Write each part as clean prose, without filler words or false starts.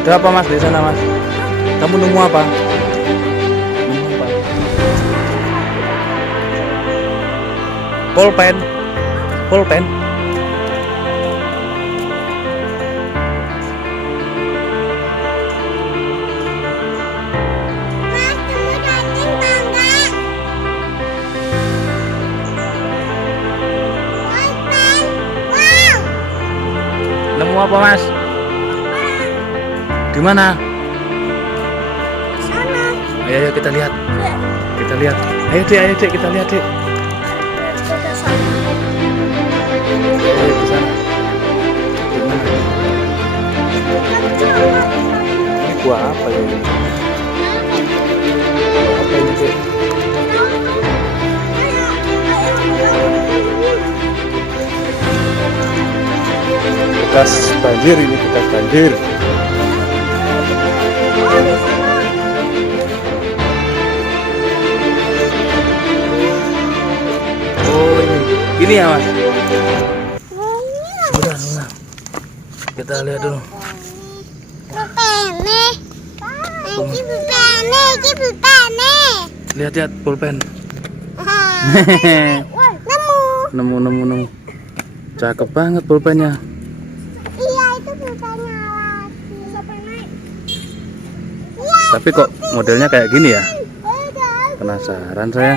Ada apa Mas di sana Mas? Kamu nemu apa? Nemu apa? Pulpen. Pulpen. Nemu apa Mas? Di mana? Sana. Ayo kita lihat. Kita lihat. Ayo Dek, kita lihat Dek. Sudah sana. Ayo ke sana. Di mana? Ini buah apa ya ini? Buah apa ini Dek? Bekas banjir ini, bekas banjir. Oh ini ya Mas. Udah. Kita lihat dulu. Lihat pulpen. Nemu. Cakep banget pulpennya. Iya, itu pulpennya lagi. Tapi kok modelnya kayak gini ya? Penasaran saya.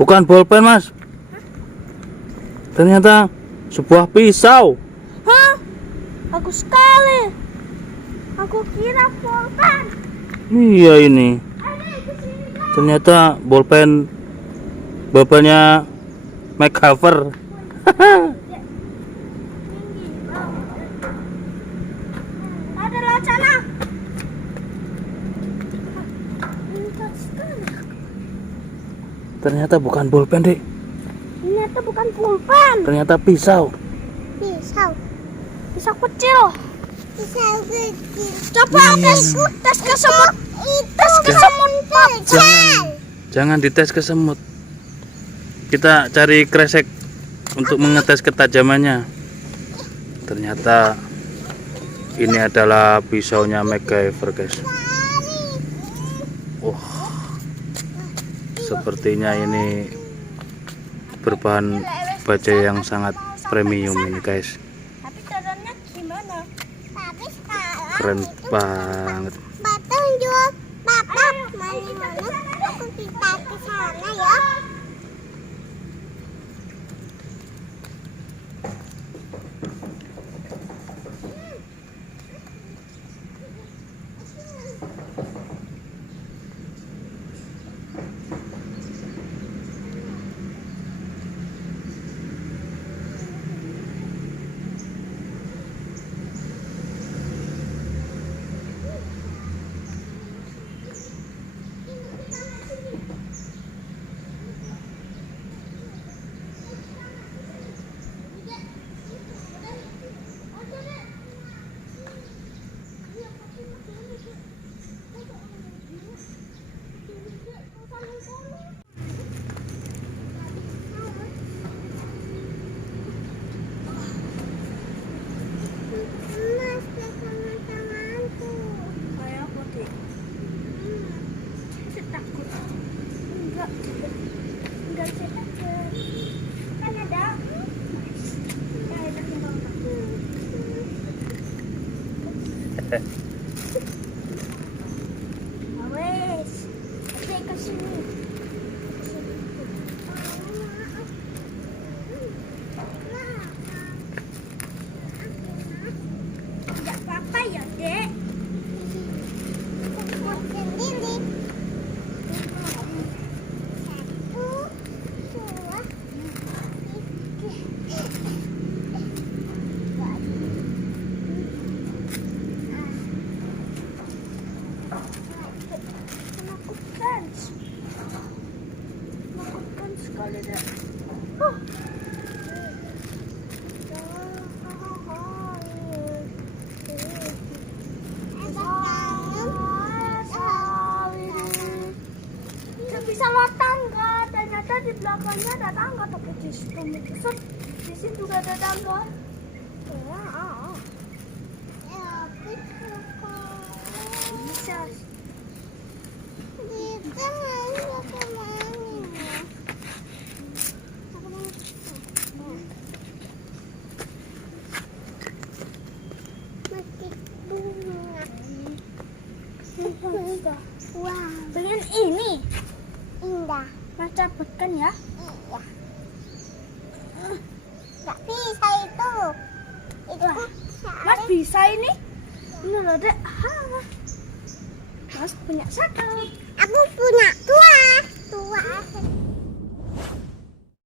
Bukan pulpen Mas. Ternyata sebuah pisau. Hah? Bagus sekali. Aku kira pulpen. Iya ini. Ternyata bolpen bapaknya MacGyver. Ada lewat sana. Ternyata bukan bolpen Dek. Ternyata bukan pulpen. Ternyata pisau. Pisau. Pisau kecil. Pisau kecil. Coba tes ke semut. Tes ke semut. Jangan dites ke semut. Kita cari kresek untuk mengetes ketajamannya. Ternyata ini adalah pisaunya MacGyver guys. Sepertinya ini berbahan baja yang sangat premium ini guys. Tapi caranya gimana? Tapi sekarang Keren banget. Tunjuk Papa mana aku kita ke sana ya. Wes, adik ke sini. Tidak apa-apa ya, Dek. Sendiri. Menakutkan sekali, Dek. Nggak bisa lewat tangga, ternyata di belakangnya ada tangga, tapi di situ di sini juga ada tangga. Bisa. Kita mau kemana? Metik bunga. Wah, pengen ini. Indah. Mas cabutkan ya. Iya. Nggak bisa itu. Itu. Mas bisa ini. Ini loh, Dek. Mas punya satu. Aku punya dua. Dua.